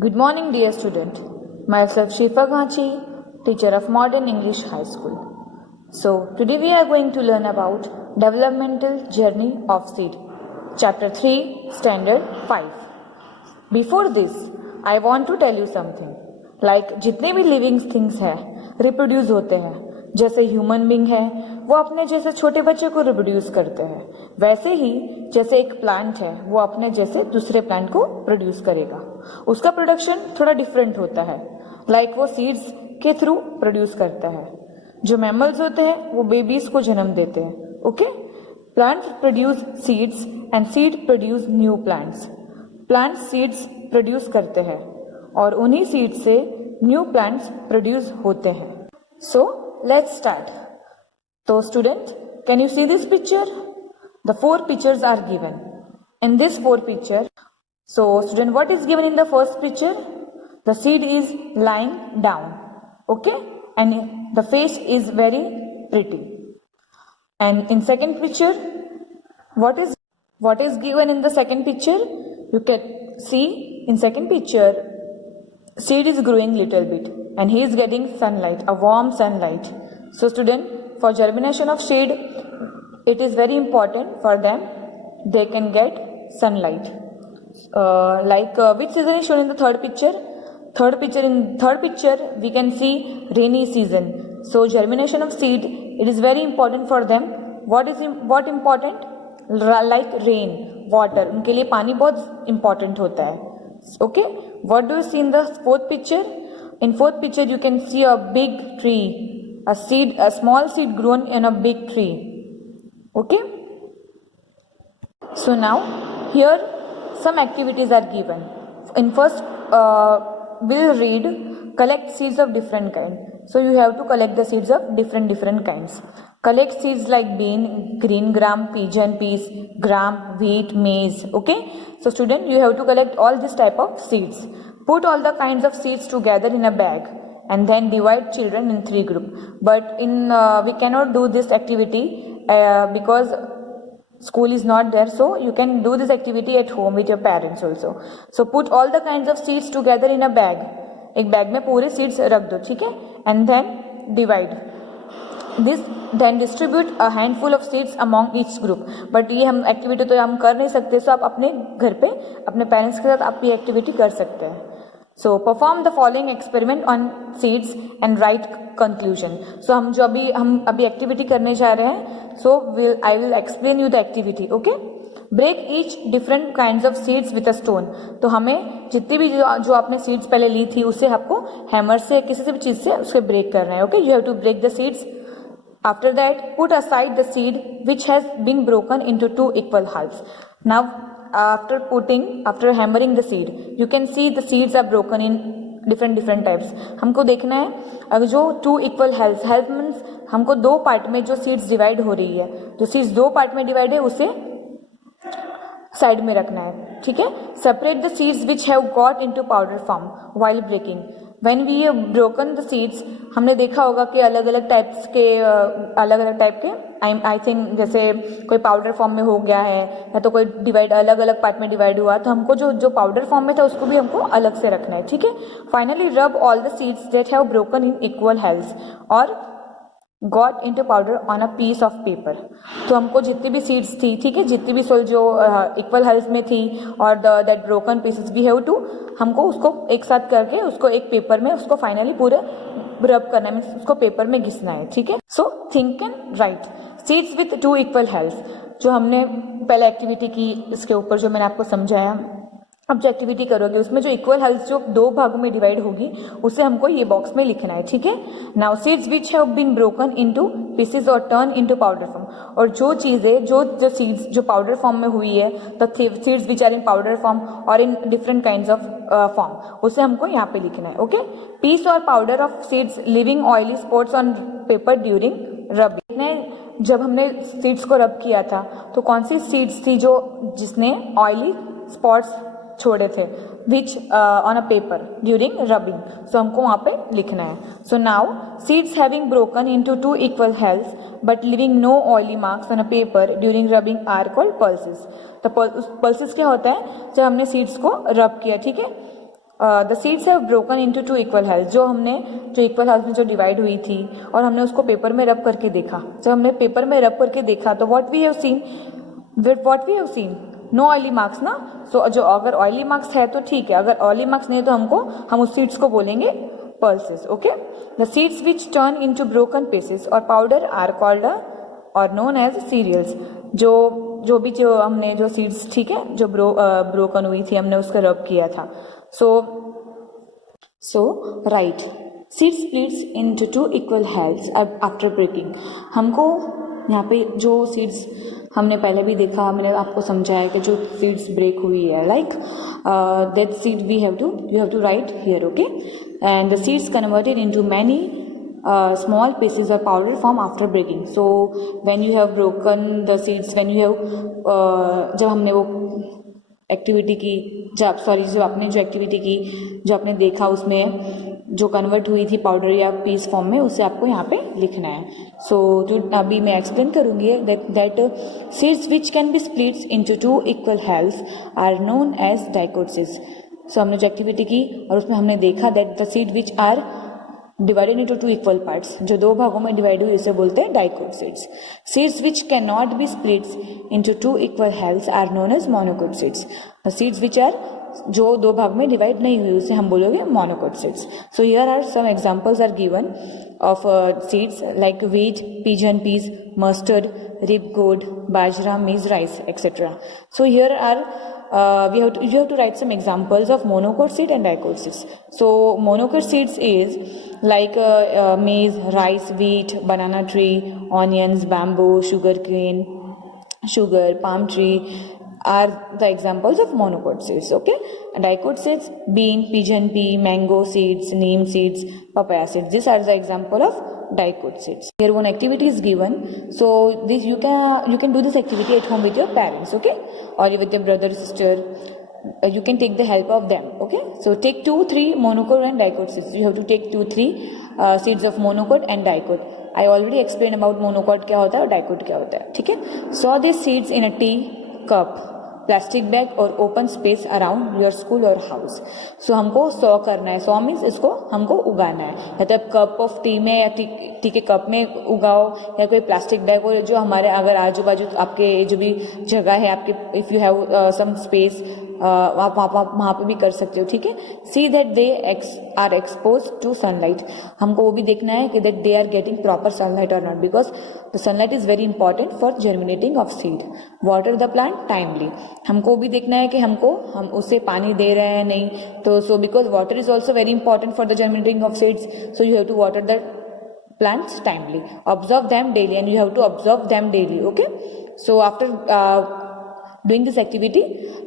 Good morning, dear student. Myself Shifa Ghachi, teacher of Modern English High School. So, today we are going to learn about Developmental Journey of Seed, Chapter 3, Standard 5. Before this, I want to tell you something. Like जितने भी living things है reproduce होते हैं, जैसे human being है वो अपने जैसे छोटे बच्चे को रिप्रोड्यूस करते हैं, वैसे ही जैसे एक प्लांट है वो अपने जैसे दूसरे प्लांट को प्रोड्यूस करेगा. उसका प्रोडक्शन थोड़ा डिफरेंट होता है. लाइक वो सीड्स के थ्रू प्रोड्यूस करता है. जो मैमल्स होते हैं वो बेबीज को जन्म देते हैं. Okay, plants produce seeds and seed produce new plants. Plant seeds produce करते हैं और उन्हीं सीड से न्यू प्लांट्स प्रोड्यूस होते हैं. So let's start. तो student, can you see this picture? The 4 pictures are given. In this 4 picture, so student, what is given in the first picture? The seed is lying down, okay, and the face is very pretty. And in second picture, what is given in the second picture? You can see in second picture, seed is growing little bit, and he is getting sunlight, a warm sunlight. So student, for germination of seed, it is very important for them they can get sunlight. Which season is shown in the third picture? In third picture we can see rainy season. So germination of seed, it is very important for them. What important? Like rain, water. उनके लिए पानी बहुत important होता है. Okay, what do you see in the fourth picture? In fourth picture you can see a big tree, a small seed grown in a big tree. Okay, so now here some activities are given. In first we'll read collect seeds of different kind. So you have to collect the seeds of different kinds. Collect seeds like bean, green gram, pigeon peas, gram, wheat, maize. Okay, so student, you have to collect all this type of seeds. Put all the kinds of seeds together in a bag and then divide children in 3 groups. But we cannot do this activity because school is not there, so you can do this activity at home with your parents also. So put all the kinds of seeds together in a bag. एक bag में पूरे seeds रख दो, ठीक है, and then divide this, then distribute a handful of seeds among each group. But ये हम activity तो हम कर नहीं सकते, so आप अपने घर पे अपने पेरेंट्स के साथ आप ये एक्टिविटी कर सकते हैं. So perform the following experiment on seeds and write conclusion. So हम अभी एक्टिविटी करने जा रहे हैं. So I will explain you the activity. Okay? Break each different kinds of seeds with a stone. तो हमें जितनी भी जो आपने seeds पहले ली थी उसे आपको हैमर से किसी से भी चीज से उसके ब्रेक करना है. Okay? You have to break the seeds. After that, put aside the seed which has been broken into 2 equal halves. Now after hammering the seed, you can see the seeds are broken in different types. हमको देखना है अगर जो 2 equal halves means हमको 2 part में जो seeds divide हो रही है, जो seeds 2 पार्ट में डिवाइड है उसे साइड में रखना है, ठीक है. Separate the seeds which have got into powder form while breaking. When we have broken the seeds, हमने देखा होगा कि अलग अलग टाइप के आई थिंक जैसे कोई पाउडर फॉर्म में हो गया है या तो कोई डिवाइड अलग अलग पार्ट में डिवाइड हुआ, तो हमको जो पाउडर फॉर्म में था उसको भी हमको अलग से रखना है, ठीक है. Finally rub all the seeds that have broken in equal halves और got into powder on a piece of paper. तो हमको जितनी भी सीड्स थी, ठीक है, जितनी भी सोल जो इक्वल हेल्स में थी और that broken pieces we have to, हमको उसको एक साथ करके उसको एक पेपर में उसको फाइनली पूरा रब करना है, मीन्स उसको पेपर में घिसना है, ठीक है. So think and write seeds with 2 equal halves. जो हमने पहले एक्टिविटी की इसके ऊपर जो मैंने आपको समझाया, अब जो एक्टिविटी करोगे उसमें जो इक्वल हेल्थ जो 2 भागों में डिवाइड होगी उसे हमको ये बॉक्स में लिखना है, ठीक है. Now seeds which have been broken into pieces और टर्न इनटू पाउडर फॉर्म. और जो चीजें जो सीड्स जो पाउडर फॉर्म में हुई है, the seeds which are in powder form और in different kinds of form, उसे हमको यहाँ पे लिखना है. ओके, पीस और powder of seeds leaving oily spots on paper during rubbing. जब हमने सीड्स को रब किया था तो कौन सी सीड्स थी जिसने ऑयली स्पॉट्स छोड़े थे, which on a paper during rubbing. So हमको वहां पे लिखना है. So now seeds having broken into 2 equal halves but leaving no oily marks on a paper during rubbing are called pulses. तो पल्सेस क्या होता है? जब हमने सीड्स को रब किया, ठीक है, the seeds have broken into 2 equal half, जो इक्वल हाल्फ में जो डिवाइड हुई थी और हमने उसको पेपर में रब करके देखा, जब हमने पेपर में रब करके देखा तो what we have seen no oily marks ना. सो जो अगर ऑयली मार्क्स है तो ठीक है, अगर ऑयली मार्क्स नहीं है तो हम उस सीड्स को बोलेंगे pulses. Okay, the seeds which turn into broken pieces और पाउडर आर कॉल्ड और नोन एज सीरियल्स. जो हमने जो सीड्स, ठीक है, जो ब्रोकन हुई थी, हमने उसका रब किया था. So write, seed splits into 2 equal halves after breaking. हमको यहाँ पे जो सीड्स हमने पहले भी देखा, मैंने आपको समझाया कि जो सीड्स ब्रेक हुई है, like that seed you have to write here. Okay, and the seeds converted into many small pieces of powder form after breaking. So when you have broken the seeds, जब हमने वो activity की, जो activity की, जो आपने देखा, उसमें जो कन्वर्ट हुई थी पाउडर या पीस फॉर्म में, उसे आपको यहाँ पे लिखना है. सो अभी मैं एक्सप्लेन करूंगी that seeds which can be splits into 2 equal halves are known as dicots. सो हमने जो एक्टिविटी की और उसमें हमने देखा that the seed which are divided into 2 equal parts, जो 2 भागों में डिवाइड हुई, उसे बोलते हैं dicot seeds. Seeds which can not be splits into 2 equal halves are known as monocot seeds. The seeds which are, जो 2 भाग में डिवाइड नहीं हुई, उसे हम बोलोगे monocot seeds. So here are some examples are given of seeds like wheat, pigeon peas, mustard, रिप gourd, bajra, maize, rice, etc. So here are you have to write some examples of monocot seed and dicot seeds. So monocot seeds is like maize, rice, wheat, banana tree, onions, bamboo, sugar cane, sugar, palm tree are the examples of monocot seeds. Okay, and dicot seeds, bean, pigeon pea, mango seeds, neem seeds, papaya seeds. These are the example of dicot seeds. Here one activity is given, so this you can do this activity at home with your parents, okay, or with your brother, sister. You can take the help of them. Okay, so take 2-3 monocot and dicot seeds. You have to take 2-3 seeds of monocot and dicot. I already explained about monocot क्या होता है और dicot क्या होता है, ठीक है. Sow these seeds in a tea cup, plastic bag और open space around your school और हाउस. सो हमको सॉ करना है. सॉ मीन्स इसको हमको उगाना है, या तो कप ऑफ टी में या टी के कप में उगाओ, या कोई प्लास्टिक बैग, और जो हमारे अगर आजू बाजू आपके जो भी जगह है आपके, if you have some space, आप वहाँ पे भी कर सकते हो, ठीक है. See that they are expose to sunlight. हमको वो भी देखना है कि that they are getting proper sunlight और not, because the sunlight is very important for germinating of seed. Water the plant timely. हमको भी देखना है कि हम उसे पानी दे रहे हैं नहीं, तो so because water is also very important for the germinating of seeds, so you have to water the plants timely. Observe them daily, and you have to observe them daily. Okay, so after doing this activity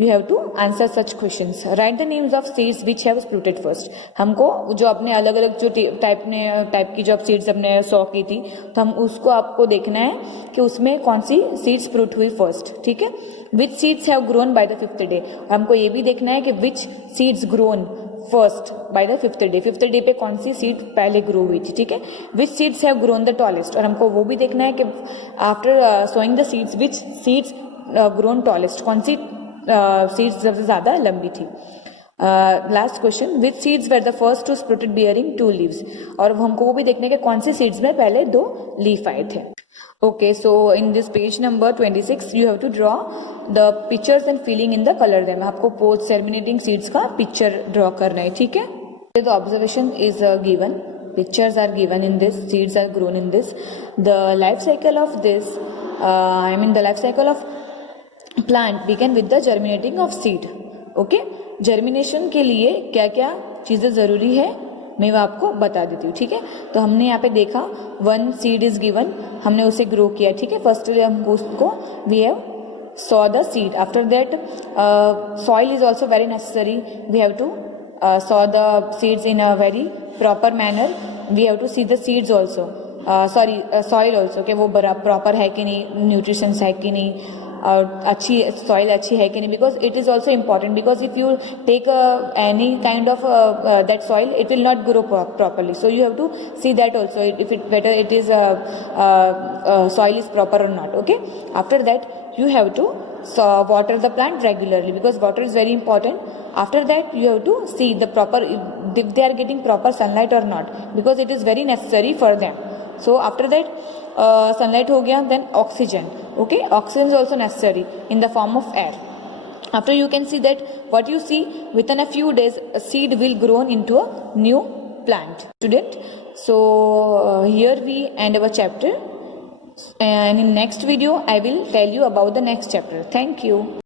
you have to answer such questions. Write the names of seeds which have sprouted first. हमको जो अपने अलग अलग जो type की जो seeds हमने saw की थी, तो हम उसको आपको देखना है कि उसमें कौन सी सीड्स स्प्रूट हुई फर्स्ट, ठीक है. Which seeds have grown by the 5th day. और हमको ये भी देखना है कि विच seeds grown first by the 5th day. 5th day पे कौन सी सीड पहले ग्रो हुई थी, ठीक है. Which seeds have grown the tallest. और हमको वो भी देखना है कि after sowing the seeds which seeds grown tallest, कौन सी सीड्स सबसे ज्यादा लंबी थी. Last question, which seeds were the first to sprouted bearing 2 leaves. और हमको वो भी देखने के कौन सी सीड्स में पहले 2 लीफ आए थे. Okay, so in this page number 26 you have to draw the pictures and feeling in the colour them. आपको पोस्ट जर्मिनेटिंग सीड्स का पिक्चर ड्रॉ करना है, ठीक है. The observation is given, pictures are given in this, seeds are grown in this. The life cycle of this, the life cycle of plant begin with the germinating of seed. Okay, germination के लिए क्या क्या चीजें जरूरी है मैं वो आपको बता देती हूँ, ठीक है. तो हमने यहाँ पे देखा 1 सीड इज गिवन, हमने उसे ग्रो किया, ठीक है. फर्स्ट हम उसको we have sow the seed. After that soil is also very necessary. We have to sow the seeds in a very proper manner. We have to see the seeds also, soil also, कि वो proper है कि नहीं, nutritions है कि नहीं, और अच्छी सॉइल अच्छी है कि नहीं, because it is also important. Because if you take any kind of that soil it will not grow properly. So you have to see that also if it whether it is soil is proper और not. Okay, after that you have to water the plant regularly, because water is very important. After that you have to see the proper, if they are getting proper sunlight or not, because it is very necessary for them. So after that sunlight ho gaya, then oxygen. Okay, oxygen is also necessary in the form of air. After you can see that what you see, within a few days a seed will grow into a new plant. Student, so here we end our chapter, and in next video I will tell you about the next chapter. Thank you.